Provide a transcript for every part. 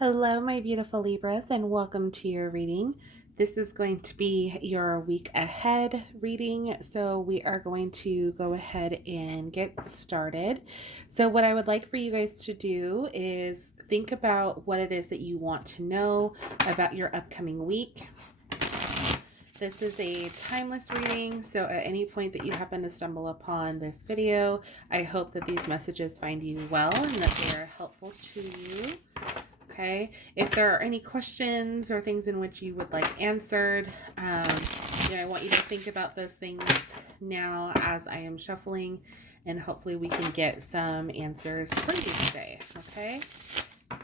Hello, my beautiful Libras, and welcome to your reading. This is going to be your week ahead reading, so we are going to go ahead and get started. So what I would like for you guys to do is think about what it is that you want to know about your upcoming week. This is a timeless reading, so at any point that you happen to stumble upon this video, I hope that these messages find you well and that they are helpful to you. Okay, if there are any questions or things in which you would like answered, I want you to think about those things now as I am shuffling, and hopefully we can get some answers for you today. Okay,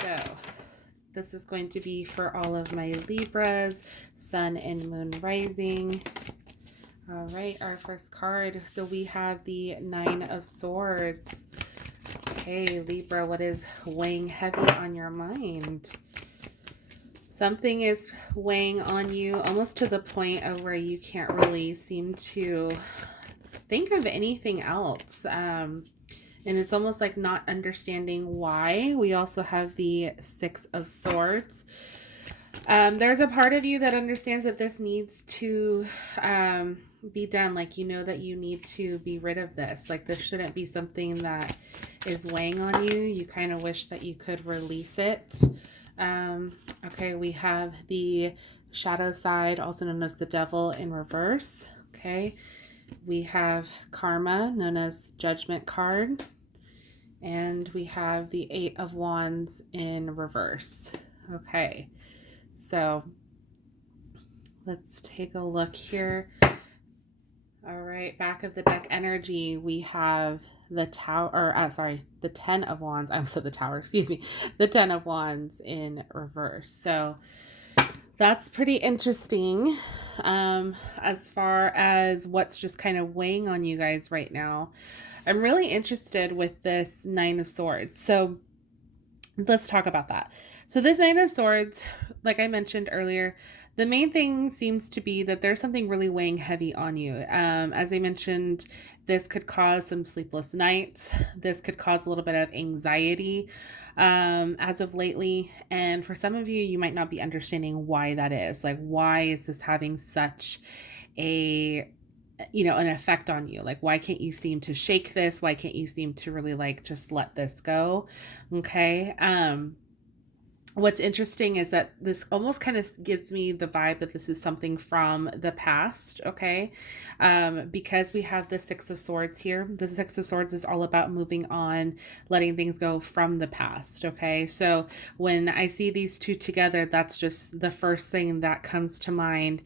so this is going to be for all of my Libras, Sun and Moon rising. All right, our first card. So we have the Nine of Swords. Okay, Libra, what is weighing heavy on your mind? Something is weighing on you almost to the point of where you can't really seem to think of anything else. And it's almost like not understanding why. We also have the Six of Swords. There's a part of you that understands that this needs to be done. Like, you know that you need to be rid of this. Like, this shouldn't be something that is weighing on you. You kind of wish that you could release it. Okay, we have the shadow side, also known as the devil, in reverse. Okay, we have karma, known as judgment card. And we have the Eight of Wands in reverse. Okay, so let's take a look here. All right, back of the deck energy, we have the the Ten of Wands. I said the Tower, excuse me. The Ten of Wands in reverse. So that's pretty interesting as far as what's just kind of weighing on you guys right now. I'm really interested with this Nine of Swords. So let's talk about that. So this Nine of Swords, like I mentioned earlier, the main thing seems to be that there's something really weighing heavy on you. As I mentioned, this could cause some sleepless nights. This could cause a little bit of anxiety as of lately. And for some of you, you might not be understanding why that is. Like, why is this having such an effect on you? Like, why can't you seem to shake this? Why can't you seem to really just let this go? Okay. What's interesting is that this almost kind of gives me the vibe that this is something from the past, okay? Because we have the Six of Swords here. The Six of Swords is all about moving on, letting things go from the past, okay? So when I see these two together, that's just the first thing that comes to mind,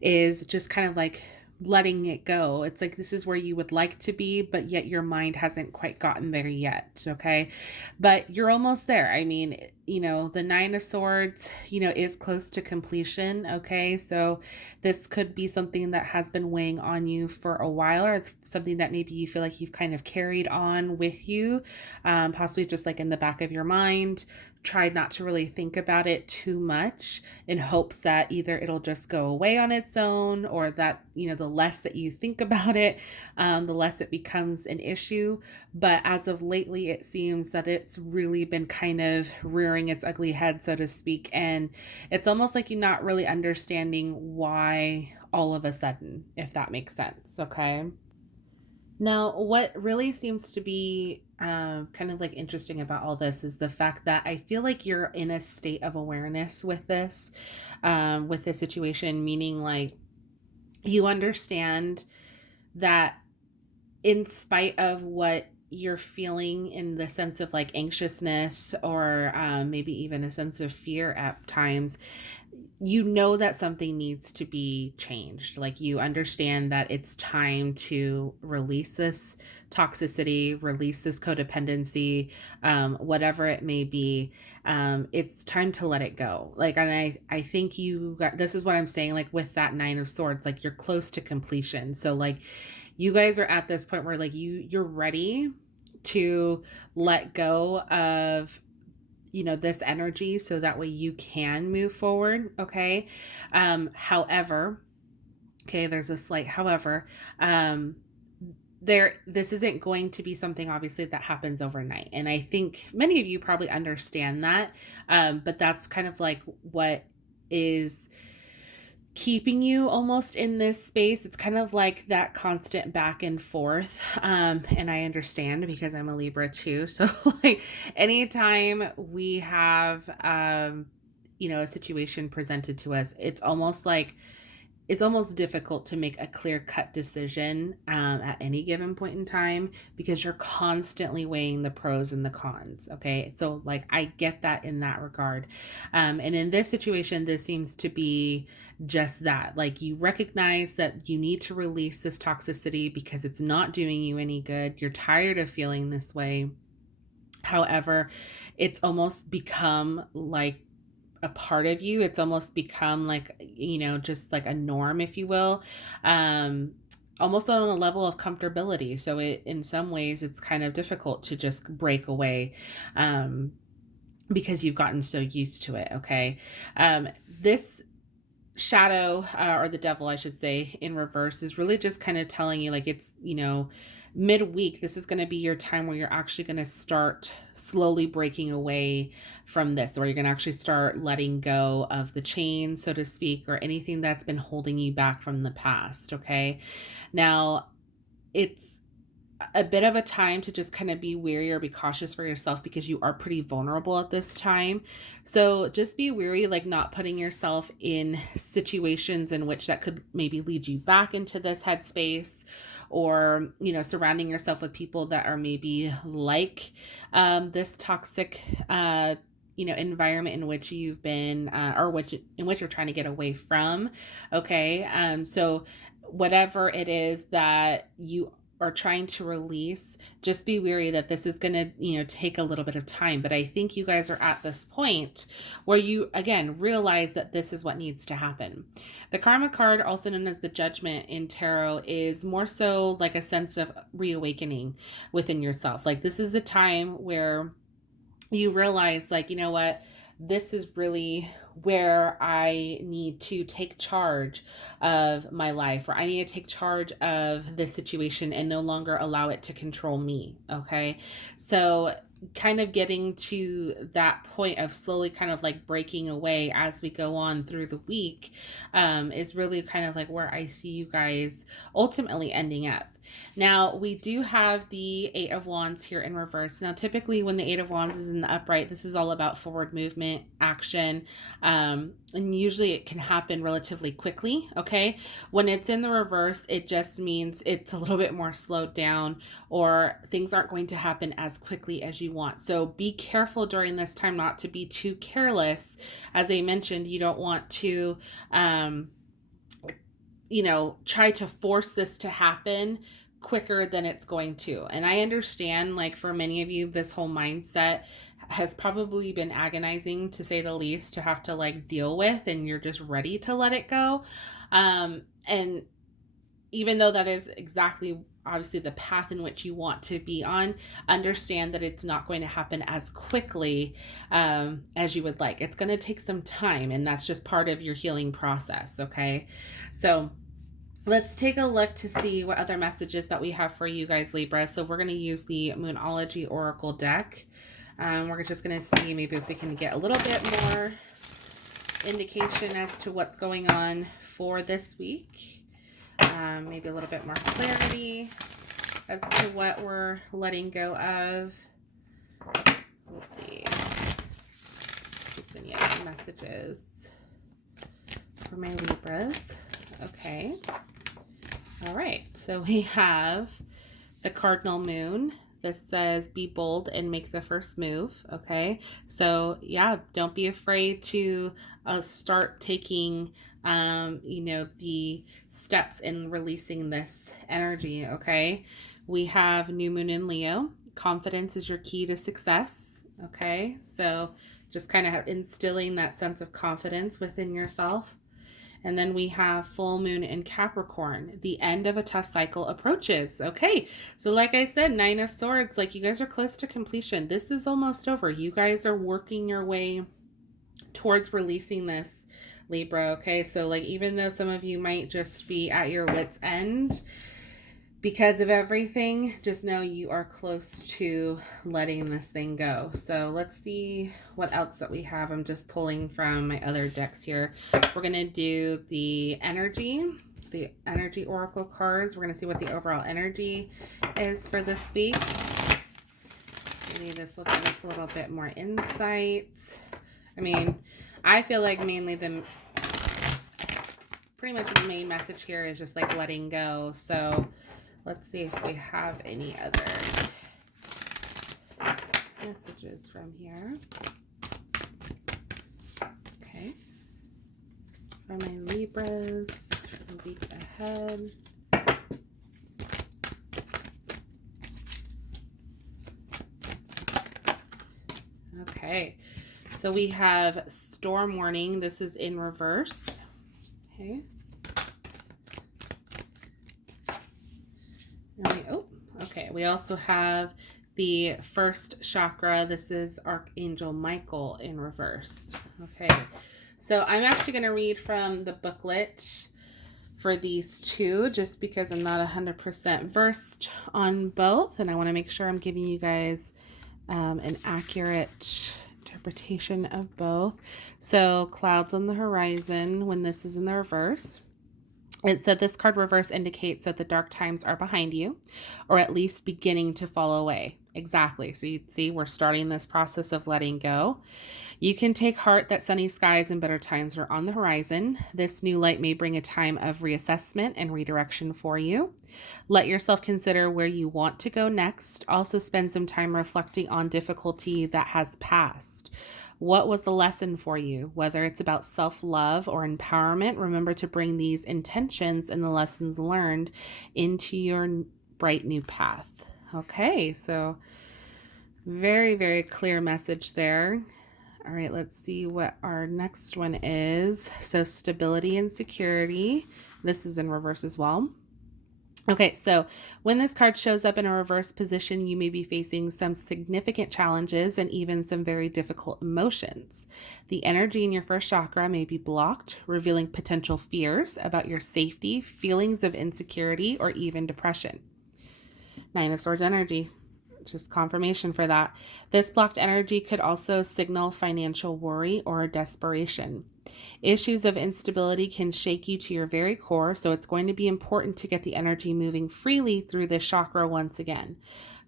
is just kind of like letting it go. It's like this is where you would like to be, but yet your mind hasn't quite gotten there yet, okay? But you're almost there. I mean, the Nine of Swords, is close to completion, okay? So this could be something that has been weighing on you for a while, or it's something that maybe you feel like you've kind of carried on with you, possibly just like in the back of your mind. Tried not to really think about it too much in hopes that either it'll just go away on its own, or that, the less that you think about it, the less it becomes an issue. But as of lately, it seems that it's really been kind of rearing its ugly head, so to speak. And it's almost like you're not really understanding why all of a sudden, if that makes sense. Okay. Now, what really seems to be kind of like interesting about all this is the fact that I feel like you're in a state of awareness with this situation, meaning like you understand that in spite of what you're feeling in the sense of like anxiousness, or maybe even a sense of fear at times, that something needs to be changed. Like, you understand that it's time to release this toxicity, release this codependency, whatever it may be. It's time to let it go. Like, and I think this is what I'm saying, like with that Nine of Swords, like you're close to completion. So like you guys are at this point where like you're ready to let go of this energy, so that way you can move forward. Okay. However, okay, there's a slight however, this isn't going to be something obviously that happens overnight. And I think many of you probably understand that. But that's kind of like what is keeping you almost in this space. It's kind of like that constant back and forth. And I understand because I'm a Libra too. So like anytime we have, a situation presented to us, it's almost difficult to make a clear-cut decision at any given point in time because you're constantly weighing the pros and the cons. Okay, so like I get that in that regard, and in this situation, this seems to be just that. Like you recognize that you need to release this toxicity because it's not doing you any good. You're tired of feeling this way. However, it's almost become like a part of you. It's almost become like, just like a norm, if you will, almost on a level of comfortability. So in some ways, it's kind of difficult to just break away because you've gotten so used to it. Okay. This shadow or the devil, I should say, in reverse is really just kind of telling you like it's, midweek, this is going to be your time where you're actually going to start slowly breaking away from this, or you're going to actually start letting go of the chain, so to speak, or anything that's been holding you back from the past. Okay. Now it's a bit of a time to just kind of be wary or be cautious for yourself because you are pretty vulnerable at this time. So just be wary, like not putting yourself in situations in which that could maybe lead you back into this headspace, or, surrounding yourself with people that are maybe like this toxic, environment in which you've been, in which you're trying to get away from. Okay. So whatever it is that you are trying to release, just be wary that this is going to, take a little bit of time. But I think you guys are at this point where you, again, realize that this is what needs to happen. The Karma card, also known as the Judgment in tarot, is more so like a sense of reawakening within yourself. Like this is a time where you realize, like, you know what, this is really where I need to take charge of my life, or I need to take charge of this situation and no longer allow it to control me. Okay. So kind of getting to that point of slowly kind of like breaking away as we go on through the week is really kind of like where I see you guys ultimately ending up. Now, we do have the Eight of Wands here in reverse. Now, typically when the Eight of Wands is in the upright, this is all about forward movement, action, and usually it can happen relatively quickly, okay? When it's in the reverse, it just means it's a little bit more slowed down, or things aren't going to happen as quickly as you want. So be careful during this time not to be too careless. As I mentioned, you don't want to try to force this to happen quicker than it's going to. And I understand, like, for many of you, this whole mindset has probably been agonizing, to say the least, to have to like deal with, and you're just ready to let it go. And even though that is exactly obviously the path in which you want to be on, understand that it's not going to happen as quickly as you would like. It's going to take some time, and that's just part of your healing process. Okay. So let's take a look to see what other messages that we have for you guys, Libra. So we're going to use the Moonology Oracle deck. We're just going to see maybe if we can get a little bit more indication as to what's going on for this week. Maybe a little bit more clarity as to what we're letting go of. We'll see. Just any other messages for my Libras. Okay. All right. So we have the Cardinal Moon. This says, be bold and make the first move. Okay. So yeah, don't be afraid to start taking, the steps in releasing this energy. Okay. We have New Moon in Leo. Confidence is your key to success. Okay. So just kind of instilling that sense of confidence within yourself. And then we have full moon in Capricorn. The end of a tough cycle approaches. Okay. So like I said, Nine of Swords, like you guys are close to completion. This is almost over. You guys are working your way towards releasing this, Libra. Okay. So like, even though some of you might just be at your wit's end, because of everything, just know you are close to letting this thing go. So let's see what else that we have. I'm just pulling from my other decks here. We're going to do the energy oracle cards. We're going to see what the overall energy is for this week. Maybe this will give us a little bit more insight. I mean, I feel like mainly pretty much the main message here is just like letting go. So let's see if we have any other messages from here. Okay. For my Libras, for the week ahead. Okay. So we have storm warning. This is in reverse. Okay. Okay. We also have the first chakra. This is Archangel Michael in reverse. Okay. So I'm actually going to read from the booklet for these two, just because I'm not 100% versed on both, and I want to make sure I'm giving you guys an accurate interpretation of both. So clouds on the horizon when this is in the reverse. It said this card reverse indicates that the dark times are behind you, or at least beginning to fall away. Exactly. So you see, we're starting this process of letting go. You can take heart that sunny skies and better times are on the horizon. This new light may bring a time of reassessment and redirection for you. Let yourself consider where you want to go next. Also spend some time reflecting on difficulty that has passed. What was the lesson for you? Whether it's about self-love or empowerment, remember to bring these intentions and the lessons learned into your bright new path. Okay, so very, very clear message there. All right, let's see what our next one is. So stability and security. This is in reverse as well. Okay, so when this card shows up in a reverse position, you may be facing some significant challenges and even some very difficult emotions. The energy in your first chakra may be blocked, revealing potential fears about your safety, feelings of insecurity, or even depression. Nine of Swords energy. Just confirmation for that. This blocked energy could also signal financial worry or desperation. Issues of instability can shake you to your very core, so it's going to be important to get the energy moving freely through this chakra once again.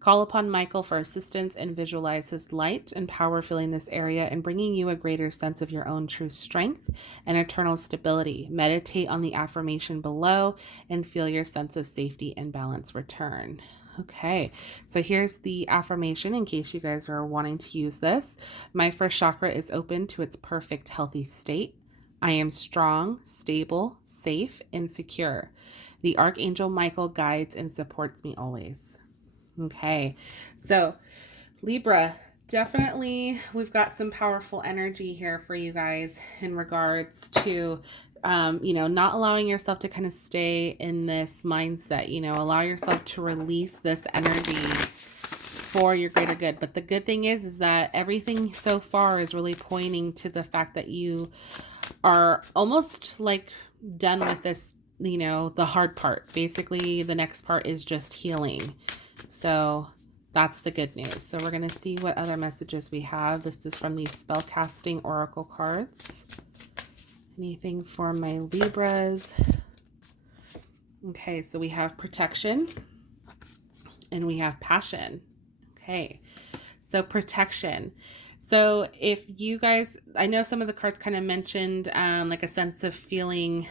Call upon Michael for assistance and visualize his light and power filling this area and bringing you a greater sense of your own true strength and eternal stability. Meditate on the affirmation below and feel your sense of safety and balance return. Okay, so here's the affirmation in case you guys are wanting to use this. My first chakra is open to its perfect healthy state. I am strong, stable, safe, and secure. The Archangel Michael guides and supports me always. Okay, so Libra, definitely we've got some powerful energy here for you guys in regards to not allowing yourself to kind of stay in this mindset, allow yourself to release this energy for your greater good. But the good thing is that everything so far is really pointing to the fact that you are almost like done with this, the hard part. Basically, the next part is just healing. So that's the good news. So we're going to see what other messages we have. This is from the Spellcasting Oracle cards. Anything for my Libras? Okay, so we have protection and we have passion. Okay, so protection. So if you guys, I know some of the cards kind of mentioned like a sense of feeling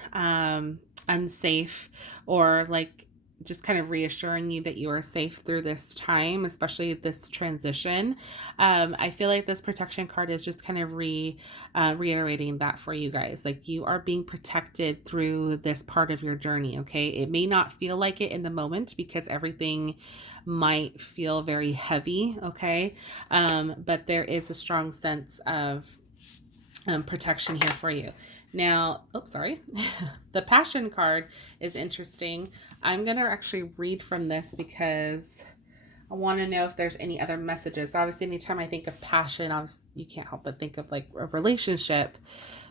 unsafe, or like just kind of reassuring you that you are safe through this time, especially this transition. I feel like this protection card is just kind of reiterating that for you guys. Like, you are being protected through this part of your journey, okay? It may not feel like it in the moment because everything might feel very heavy, okay? But there is a strong sense of protection here for you. Now, the passion card is interesting. I'm going to actually read from this because I want to know if there's any other messages. Obviously, anytime I think of passion, obviously you can't help but think of like a relationship,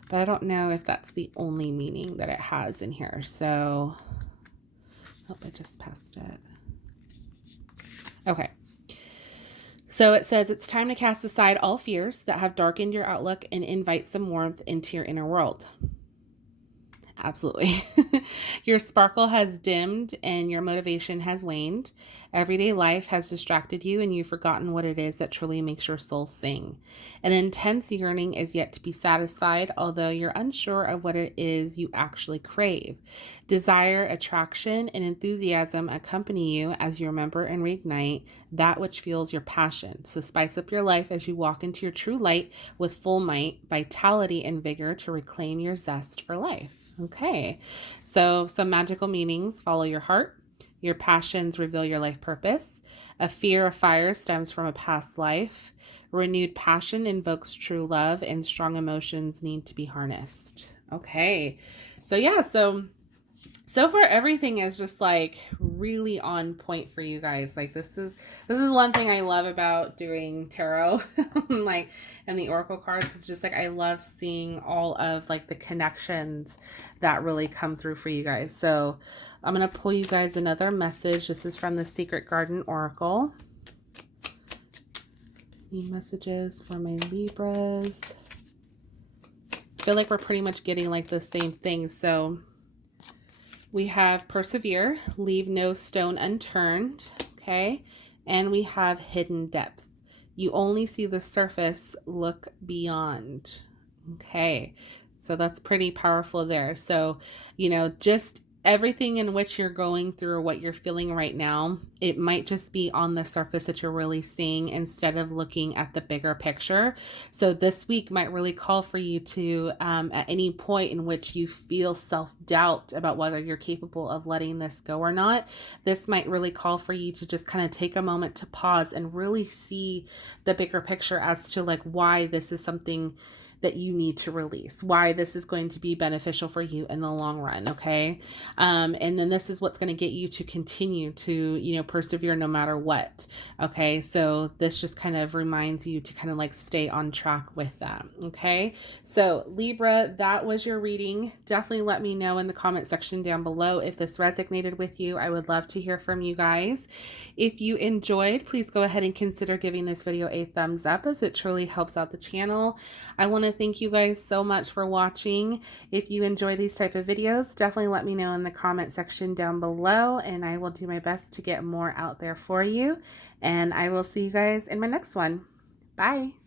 but I don't know if that's the only meaning that it has in here. So Oh, I just passed it. Okay. So it says it's time to cast aside all fears that have darkened your outlook and invite some warmth into your inner world. Absolutely. Your sparkle has dimmed and your motivation has waned. Everyday life has distracted you and you've forgotten what it is that truly makes your soul sing. An intense yearning is yet to be satisfied, although you're unsure of what it is you actually crave. Desire, attraction, and enthusiasm accompany you as you remember and reignite that which fuels your passion. So spice up your life as you walk into your true light with full might, vitality, and vigor to reclaim your zest for life. Okay, so some magical meanings: follow your heart. Your passions reveal your life purpose. A fear of fire stems from a past life. Renewed passion invokes true love, and strong emotions need to be harnessed. Okay, so yeah, so far everything is just like really on point for you guys. Like this is one thing I love about doing tarot like and the oracle cards. It's just like I love seeing all of like the connections that really come through for you guys. So I'm gonna pull you guys another message. This is from the Secret Garden Oracle. New messages for my Libras. I feel like we're pretty much getting like the same thing. So we have persevere, leave no stone unturned, okay? And we have hidden depth. You only see the surface, look beyond, okay? So that's pretty powerful there. So, you know, just everything in which you're going through or what you're feeling right now, it might just be on the surface that you're really seeing instead of looking at the bigger picture. So this week might really call for you to, at any point in which you feel self-doubt about whether you're capable of letting this go or not, this might really call for you to just kind of take a moment to pause and really see the bigger picture as to like why this is something that you need to release, why this is going to be beneficial for you in the long run, okay? And then this is what's going to get you to continue to, you know, persevere no matter what, okay? So this just kind of reminds you to kind of like stay on track with that, okay? So Libra, that was your reading. Definitely let me know in the comment section down below if this resonated with you. I would love to hear from you guys. If you enjoyed, please go ahead and consider giving this video a thumbs up as it truly helps out the channel. I want to thank you guys so much for watching. If you enjoy these type of videos, definitely let me know in the comment section down below and I will do my best to get more out there for you. And I will see you guys in my next one. Bye.